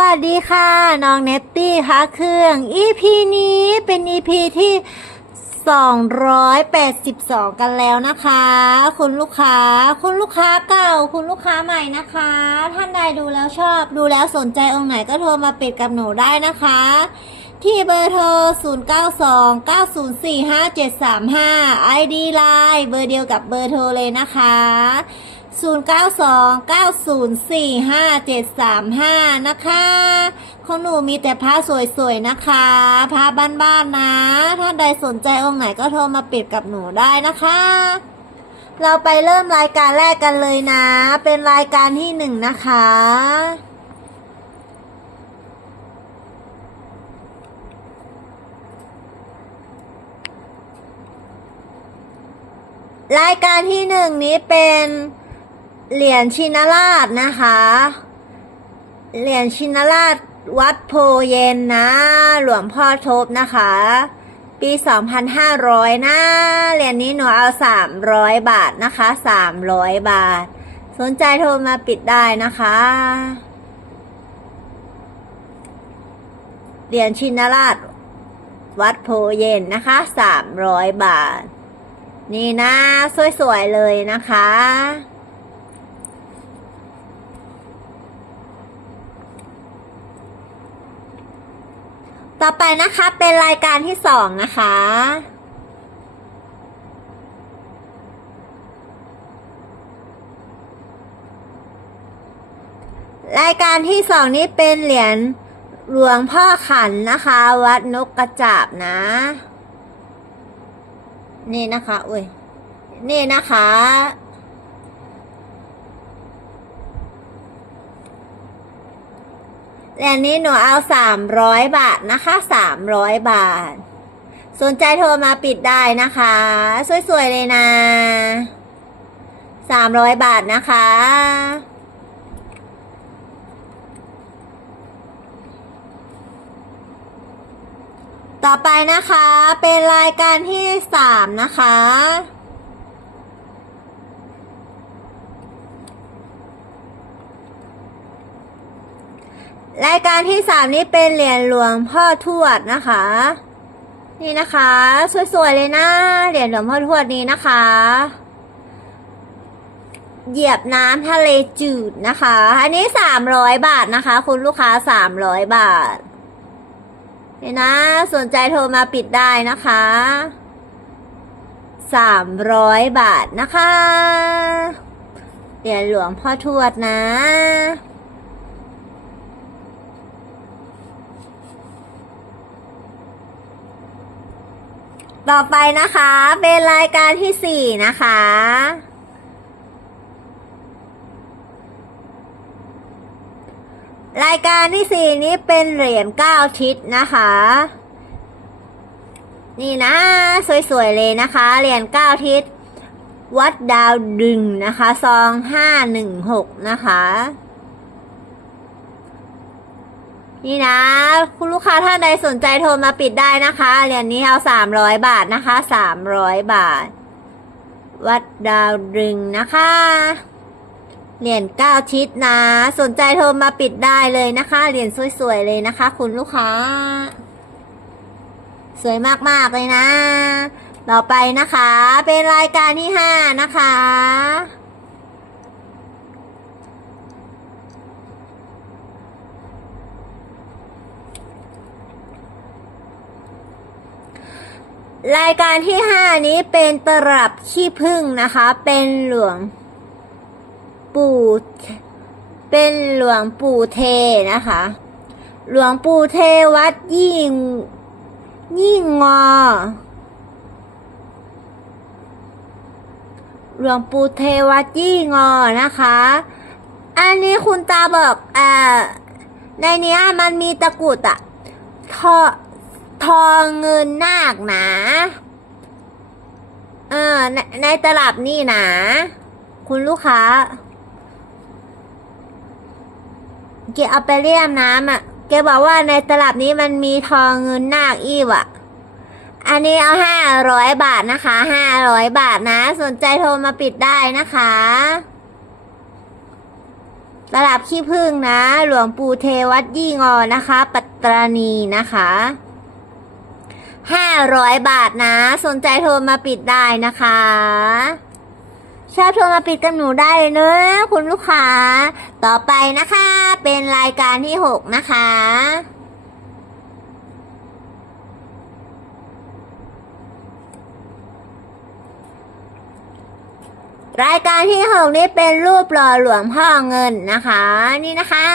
วัสดีค่ะ น้องเนตตี้คะเครื่อง EP นี้เป็น EP ที่ 282 กันแล้วนะคะ คุณลูกค้า คุณลูกค้าเก่า คุณลูกค้าใหม่นะคะ ท่านใดดูแล้วชอบดูแล้วสนใจองค์ไหนก็โทรมาปิดกับหนูได้นะคะ ที่เบอร์โทร 0929045735 ID Line เบอร์เดียวกับเบอร์โทรเลยนะคะ 0929045735 นะคะ ของหนูมีแต่ผ้าสวยๆนะคะผ้าบ้านๆนะ ถ้าใดสนใจองค์ไหนก็โทรมาปิดกับหนูได้นะคะ เราไปเริ่มรายการแรกกันเลยนะ เป็นรายการที่หนึ่งนะคะรายการที่หนึ่งนี้เป็น เหรียญชินราชนะคะ เหรียญชินราชวัดโพเย็นนะ หลวงพ่อทบนะคะ ปี 2,500 นะ เหรียญนี้หนูเอา 300 บาทนะคะ 300 บาท สนใจโทรมาปิดได้นะคะ เหรียญชินราชวัดโพเย็นนะคะ 300 บาท นี่นะ สวย ๆ เลยนะคะ ต่อไปนะคะเป็นรายการที่สองนะคะ รายการที่สองนี้เป็นเหรียญหลวงพ่อขันนะคะ วัดนกกระจาบนะ นี่นะคะอุ้ยนี่นะคะ เหรียญนี้หนูเอาสามร้อยบาทนะคะสามร้อยบาท สนใจโทรมาปิดได้นะคะ สวยๆเลยนะสามร้อยบาทนะคะต่อไปนะคะเป็นรายการที่สามนะคะ รายการที่สามนี้เป็นเหรียญหลวงพ่อทวดนะคะ นี่นะคะ สวยๆเลยนะเหรียญหลวงพ่อทวดนี้นะคะ เหยียบน้ำทะเลจืดนะคะ อันนี้สามร้อยบาทนะคะ คุณลูกค้าสามร้อยบาทนี่นะ สนใจโทรมาปิดได้นะคะสามร้อยบาทนะคะเหรียญหลวงพ่อทวดนะ ต่อไปนะคะ เป็นรายการที่สี่นะคะ รายการที่สี่นี้เป็นเหรียญเก้าทิศนะคะ นี่นะ สวยๆเลยนะคะ เหรียญเก้าทิศ วัดดาวดึงนะคะ ซองห้าหนึ่งหกนะคะ นี่นะ คุณลูกค้าท่านใดสนใจโทรมาปิดได้นะคะ เหรียญนี้เอาสามร้อยบาทนะคะสามร้อยบาท วัดดาวดึงนะคะ เหรียญเก้าชิดนะ สนใจโทรมาปิดได้เลยนะคะ เหรียญสวยๆเลยนะคะ คุณลูกค้า สวยมากๆเลยนะ ต่อไปนะคะ เป็นรายการที่ห้านะคะ รายการที่ห้านี้เป็นตลับขี้ผึ้งนะคะ เป็นหลวงปู่ เป็นหลวงปู่เทนะคะ หลวงปู่เทวัดยิ่ง ยิ่งงอ หลวงปู่เทวัดยี่งอนะคะ อันนี้คุณตาบอกอ่าในนี้มันมีตะกุดอะทอ ทองเงินนาคนาเออในในตลับนี่นาคุณลูกค้าเกเอาไปเลี่ยมน้ำอะแกบอกว่าในตลับนี้มันมีทองเงินนาคอีวอะอันนี้เอาห้าร้อยบาทนะคะห้าร้อยบาทนะ สนใจโทรมาปิดได้นะคะ ตลับขี้ผึ้งนะ หลวงปู่เทวัดยี่งอนะคะ ปัตตานีนะคะ ห้าร้อยบาทนะ สนใจโทรมาปิดได้นะคะชอบโทรมาปิดกับหนูได้เลยเนอะคุณลูกค้า ต่อไปนะคะ เป็นรายการที่หกนะคะ รายการที่หกนี้เป็นรูปหล่อหลวงพ่อเงินนะคะ นี่นะคะ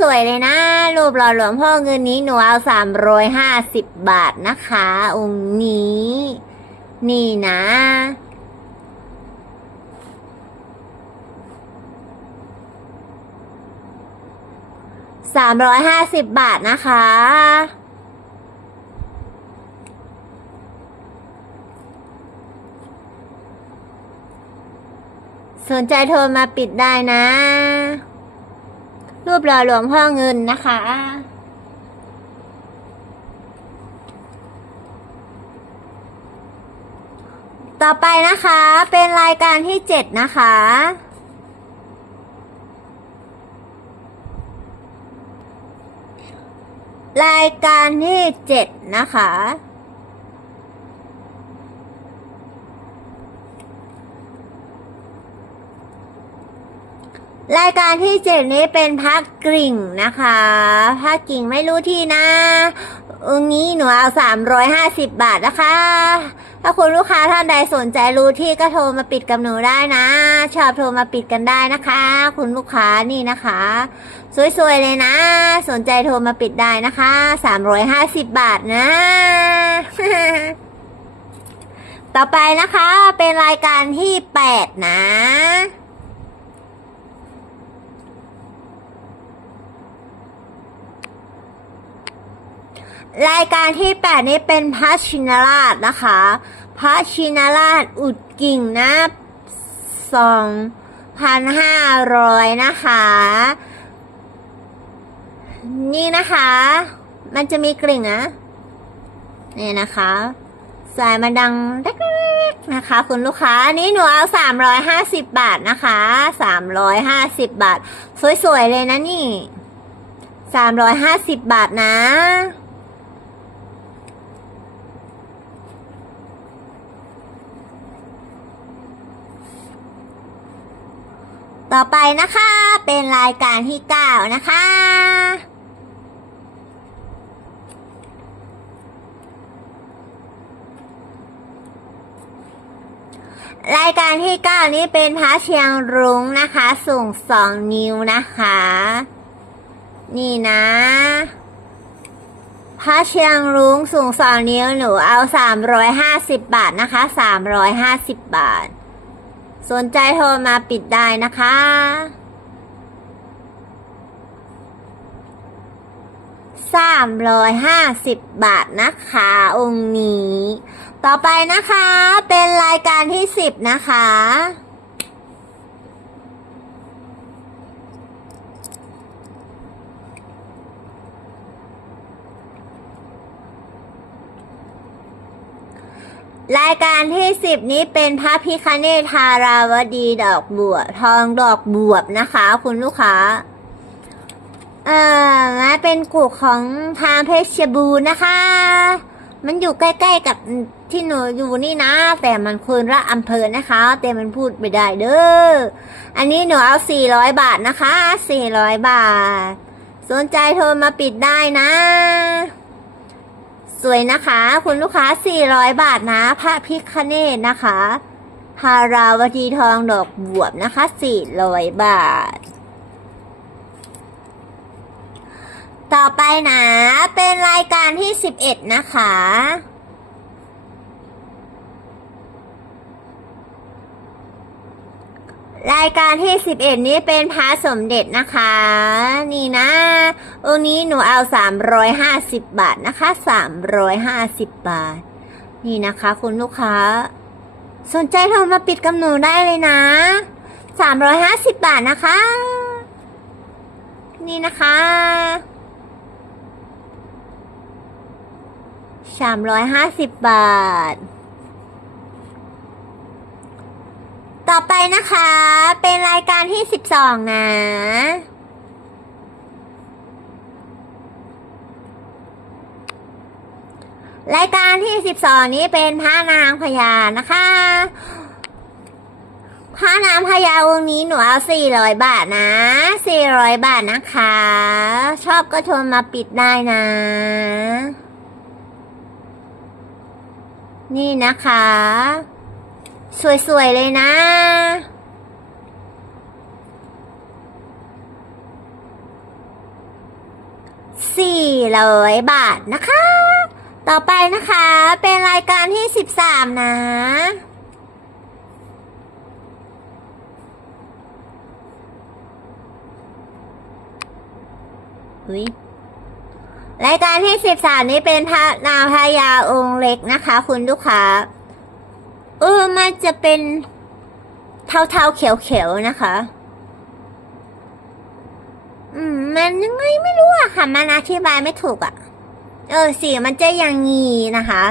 สวยๆเลยนะ รูปหล่อหลวงพ่อเงินนี้หนูเอาสามร้อยห้าสิบบาทนะคะ องค์นี้ นี่นะสามร้อยห้าสิบบาทนะคะ สนใจโทรมาปิดได้นะ รูปหล่อหลวงพ่อเงินนะคะ ต่อไปนะคะเป็นรายการที่เจ็ดนะคะรายการที่เจ็ดนะคะ รายการที่เจ็ดนี้เป็นพักกริ่งนะคะพักกริ่งไม่รู้ที่นะองค์นี้หนูเอาสามร้อยห้าสิบบาทนะคะ ถ้าคุณลูกค้าท่านใดสนใจรู้ที่ก็โทรมาปิดกับหนูได้นะ ชอบโทรมาปิดกันได้นะคะ คุณลูกค้านี่นะคะ สวยๆเลยนะ สนใจโทรมาปิดได้นะคะสามร้อยห้าสิบบาทนะต่อไปนะคะเป็นรายการที่แปดนะ รายการที่แปดนี้เป็นพระชินราชนะคะ พระชินราชอุดกิ่งนะสองพันห้าร้อยนะคะ นี่นะคะ มันจะมีกลิ่งนะนี่นะคะสายมันดังเล็กๆนะคะ คุณลูกค้านี่หนูเอาสามร้อยห้าสิบบาทนะคะสามร้อยห้าสิบบาท สวยๆเลยนะนี่สามร้อยห้าสิบบาทนะ ต่อไปนะคะเป็นรายการที่เก้านะคะ รายการที่เก้านี้เป็นพระเชียงรุ้งนะคะ สูงสองนิ้วนะคะ นี่นะพระเชียงรุ้งสูงสองนิ้วหนูเอาสามร้อยห้าสิบบาทนะคะสามร้อยห้าสิบบาท สนใจโทรมาปิดได้นะคะ สามร้อยห้าสิบบาทนะคะ องค์นี้ ต่อไปนะคะ เป็นรายการที่สิบนะคะ รายการที่สิบนี้เป็นพระพิคเนธาราวดีดอกบัวทองดอกบวบนะคะ คุณลูกค้า เอ่อมาเป็นกุของทางเพชรบูรณ์นะคะ มันอยู่ใกล้ๆกับที่หนูอยู่นี่นะ แต่มันคนละอำเภอนะคะ แต่มันพูดไม่ได้เด้อ อันนี้หนูเอาสี่ร้อยบาทนะคะสี่ร้อยบาท สนใจโทรมาปิดได้นะ สวยนะคะ คุณลูกค้า 400 บาทนะ พระพิคเนตนะคะฮาราวดีทองดอกบวบนะคะ 400 บาท ต่อไปนะ เป็นรายการที่ 11 นะคะ รายการที่ 11 นี้เป็นพระสมเด็จนะคะ นี่นะองค์นี้หนูเอา 350 บาทนะคะ 350 บาท นี่นะคะ คุณลูกค้า สนใจโทรมาปิดกับหนูได้เลยนะ 350 บาทนะคะ นี่นะคะ 350 บาท ต่อไปนะคะ เป็นรายการที่สิบสองนะ รายการที่สิบสองนี้เป็นพระนางพญานะคะพระนางพญาวงนี้หนูเอาสี่ร้อยบาทนะสี่ร้อยบาทนะคะ ชอบก็ชวนมาปิดได้นะ นี่นะคะ สวย ๆ เลยนะ สี่ร้อยบาทนะคะ ต่อไปนะคะเป็นรายการที่สิบสามนะ อุ๊ยรายการที่สิบสามนี้เป็นพระนางพญาองค์เล็กนะคะ คุณลูกค้า ออมันจะเป็นเทาๆเขียวๆนะคะ อืม มันยังไงไม่รู้อะค่ะ มันอธิบายไม่ถูกอะเออ สีมันจะอย่างงี้นะคะ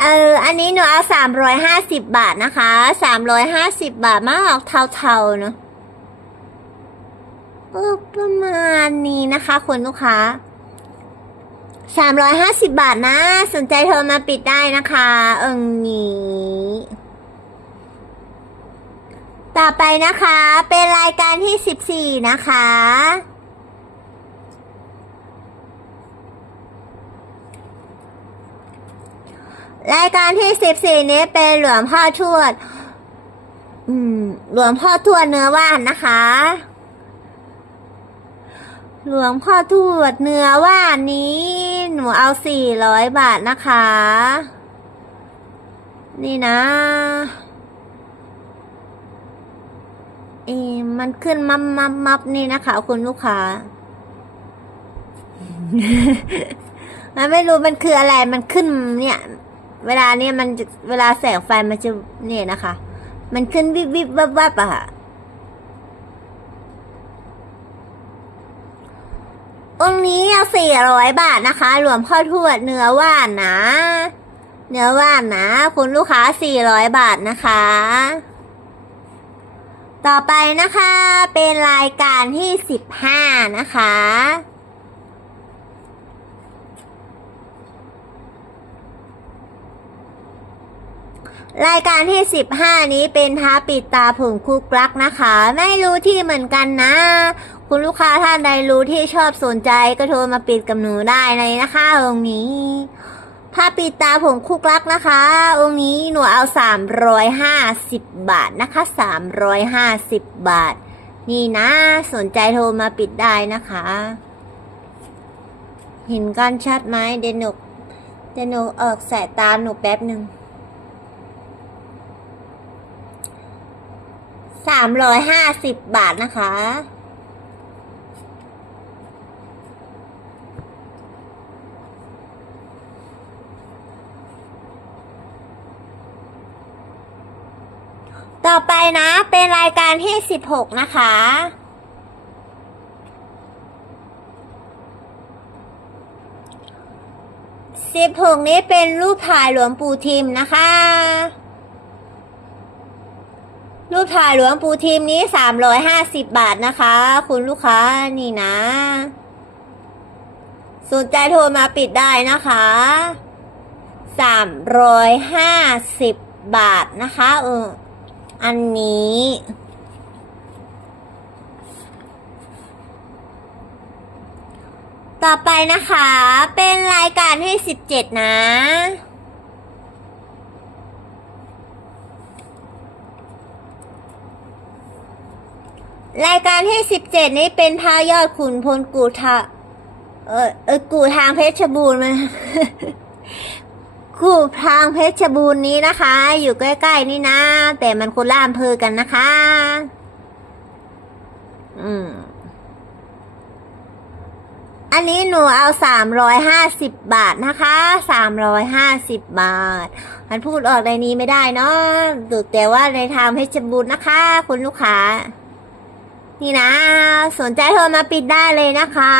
เออ อันนี้หนูเอาสามร้อยห้าสิบบาทนะคะสามร้อยห้าสิบบาทมาออกเทาๆเนอะเออประมาณนี้นะคะคุณลูกค้า สามร้อยห้าสิบบาทนะ สนใจโทรมาปิดได้นะคะ เอิงนี้ ต่อไปนะคะ เป็นรายการที่สิบสี่นะคะ รายการที่สิบสี่นี้เป็นหลวงพ่อทวด อืม หลวงพ่อทวดเนื้อว่านนะคะ หลวงพ่อทวดเนื้อว่านี้ หนูเอาสี่ร้อยบาทนะคะ นี่นะ เอ๊มันขึ้นมับมับมับนี่นะคะ คุณลูกค้า มันไม่รู้มันคืออะไรมันขึ้นเนี่ย เวลาเนี่ยมันเวลาแสงไฟมันจะเนี่ยนะคะ มันขึ้นวิบวิบวับวับอะค่ะ องค์นี้เอาสี่ร้อยบาทนะคะ รวมพ่อทวดเนื้อว่านนะ เนื้อว่านนะ คุณลูกค้าสี่ร้อยบาทนะคะ ต่อไปนะคะเป็นรายการที่สิบห้านะคะรายการที่สิบห้านี้เป็นท้าปิดตาผงคุกรักนะคะ ไม่รู้ที่เหมือนกันนะ คุณลูกค้าท่านใดรู้ที่ชอบสนใจก็โทรมาปิดกับหนูได้เลยนะคะองค์นี้ผ้าปิดตาผงคุกรักนะคะ องค์นี้หนูเอาสามร้อยห้าสิบบาทนะคะสามร้อยห้าสิบบาท นี่นะ สนใจโทรมาปิดได้นะคะ เห็นกันชัดไหมเดนุกเดนุกออกสายตาหนูแป๊บหนึ่งสามร้อยห้าสิบบาทนะคะ ต่อไปนะเป็นรายการที่สิบหกนะคะ สิบหกนี้เป็นรูปถ่ายหลวงปู่ทิมนะคะ รูปถ่ายหลวงปู่ทิมนี้สามร้อยห้าสิบบาทนะคะ คุณลูกค้านี่นะ สนใจโทรมาปิดได้นะคะสามร้อยห้าสิบบาทนะคะ เออ อันนี้ ต่อไปนะคะ เป็นรายการที่สิบเจ็ดนะรายการที่สิบเจ็ดนี้เป็นพายอดขุนพลกูทาเออเออกูทางเพชรบูรณ์มัน กูทางเพชรบูรณ์นี้นะคะ อยู่ใกล้ๆนี่นะ แต่มันคนละอำเภอกันนะคะ อืม อันนี้หนูเอาสามร้อยห้าสิบบาทนะคะสามร้อยห้าสิบบาท มันพูดออกในนี้ไม่ได้เนาะแต่ว่าในทางเพชรบูรณ์นะคะ คุณลูกค้า นี่นะ สนใจโทรมาปิดได้เลยนะคะ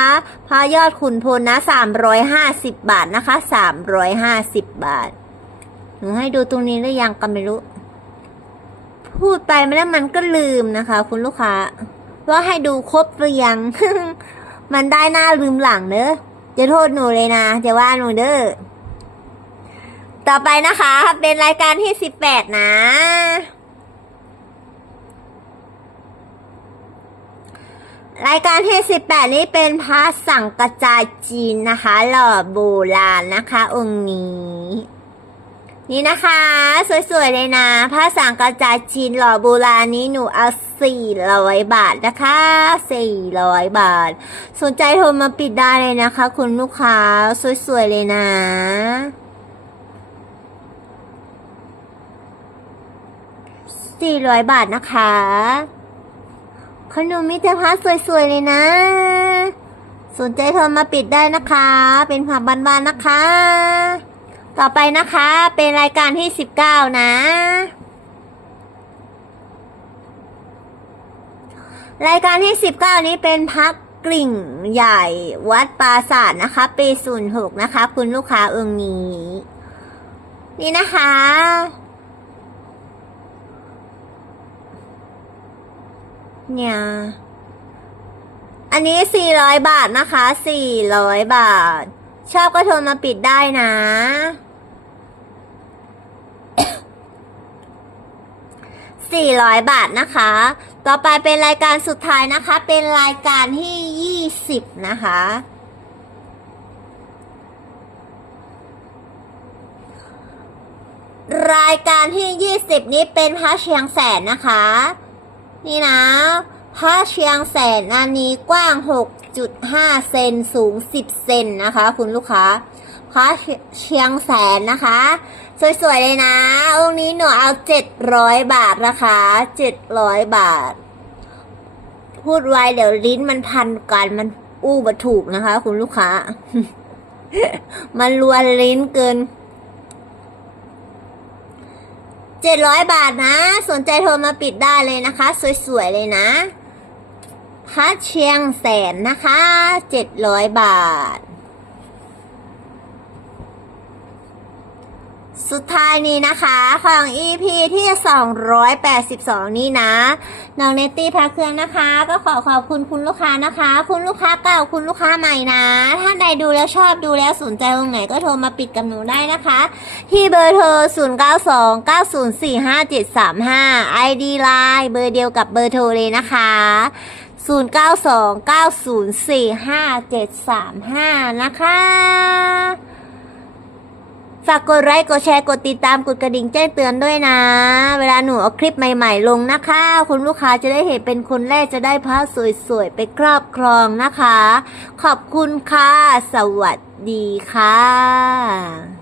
พอยอดขุนพลนะสามร้อยห้าสิบบาทนะคะสามร้อยห้าสิบบาทหนูให้ดูตรงนี้หรือยังก็ไม่รู้ พูดไปแล้วมันก็ลืมนะคะ คุณลูกค้า ว่าให้ดูครบหรือยัง มันได้หน้าลืมหลังเด้อจะโทษหนูเลยนะจะว่าหนูเด้อต่อไปนะคะ เป็นรายการที่สิบแปดนะ รายการที่สิบแปดนี้เป็นพระสังกระจายจีนนะคะ หล่อโบราณนะคะ องค์นี้ นี่นะคะ สวยๆเลยนะพระสังกระจายจีนหล่อโบราณนี้หนูเอาสี่ร้อยบาทนะคะสี่ร้อยบาท สนใจโทรมาปิดได้เลยนะคะ คุณลูกค้าสวยๆเลยนะสี่ร้อยบาทนะคะ ขนมมิตรพัฒน์สวยๆเลยนะ สนใจโทรมาปิดได้นะคะ เป็นผับบานๆนะคะ ต่อไปนะคะเป็นรายการที่สิบเก้านะ รายการที่สิบเก้านี้เป็นพักกลิ่งใหญ่วัดปราสาทนะคะ ปีศูนย์หกนะคะ คุณลูกค้าเองนี้ นี่นะคะ เนี่ยอันนี้400บาทนะคะ400บาท ชอบก็โทรมาปิดได้นะ400บาทนะคะ ต่อไปเป็นรายการสุดท้ายนะคะ เป็นรายการที่20นะคะรายการที่ 20 นี้เป็นพระเชียงแสนนะคะ นี่นะพระเชียงแสนอันนี้กว้าง 6.5 เซนสูง 10 เซนนะคะ คุณลูกค้าพระเชียงแสนนะคะ สวยๆเลยนะ องค์นี้หนูเอา 700 บาทนะคะ 700 บาท พูดไวเดี๋ยวลิ้นมันพันกันมันอู้บถูกนะคะ คุณลูกค้า มันลวนลิ้นเกิน เจ็ดร้อยบาทนะ สนใจโทรมาปิดได้เลยนะคะ สวยๆเลยนะพัดเชียงแสนนะคะเจ็ดร้อยบาท สุดท้ายนี้นะคะของ EP ที่ 282 นี้นะน้องเนตตี้พระเครื่องนะคะ ก็ขอขอบคุณคุณลูกค้านะคะ คุณลูกค้าเก่าคุณลูกค้าใหม่นะถ้าใดดูแล้วชอบดูแล้วสนใจตรงไหนก็โทรมาปิดกับหนูได้นะคะ ที่เบอร์โทร 092 904 5735 ID Line เบอร์เดียวกับเบอร์โทรเลยนะคะ092 904 5735 นะคะ ฝากกดไลค์ กดแชร์ กดติดตาม กดกระดิ่งแจ้งเตือนด้วยนะ เวลาหนูเอาคลิปใหม่ๆลงนะคะ คุณลูกค้าจะได้เห็นเป็นคนแรกจะได้พระสวยๆ ไปครอบครองนะคะ ขอบคุณค่ะ สวัสดีค่ะ